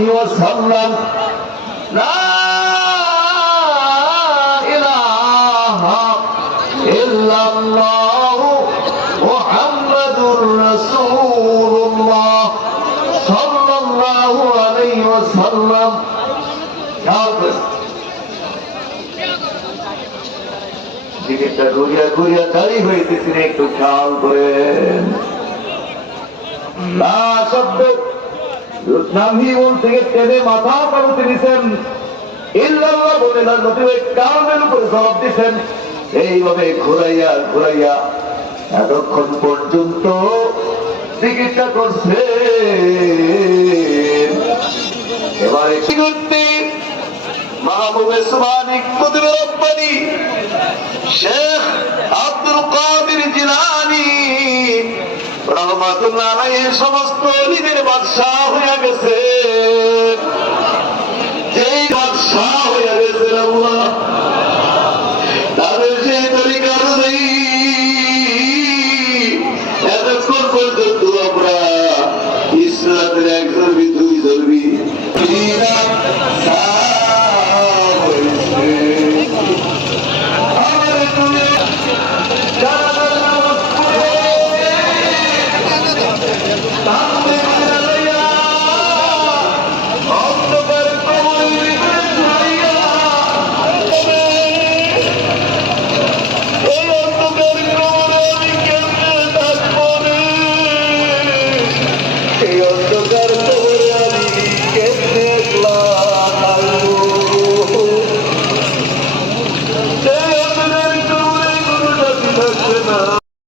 আলাইহি ওয়াসাল্লাম লা ইলাহা ইল্লাল্লাহু মুহাম্মাদুর রাসূলুল্লাহ সাল্লাল্লাহু আলাইহি ওয়াসাল্লাম। দিকেটা ঘুরিয়া ঘুরিয়া দাঁড়িয়ে হইতেছেন, একটু খেয়াল করেন। না শব্দ নাভি মূল থেকে টেনে মাথা পালতে দিচ্ছেন, ইল্লাল্লাহ বলে না নতুন কারণের উপরে জবাব দিচ্ছেন। এইভাবে ঘুরাইয়া ঘুরাইয়া এতক্ষণ পর্যন্ত চিকিৎসা করছে। এবারে কি করতে মাহবুবে সুবহানী কুতুবে রব্বানী শেখ আব্দুল কাদের জিলানী রহমাতুল্লাহ আলাইহি সমস্ত ওলিদের বাদশাহ হয়ে গেছে। যেই বাদশাহ হয়ে গেছে আল্লাহ তাদের সেই তরিকা অনুযায়ী এতক্ষণ পর্যন্ত আমরা ইসলামের এক জরবি দুই জরবি এই অন্ধকার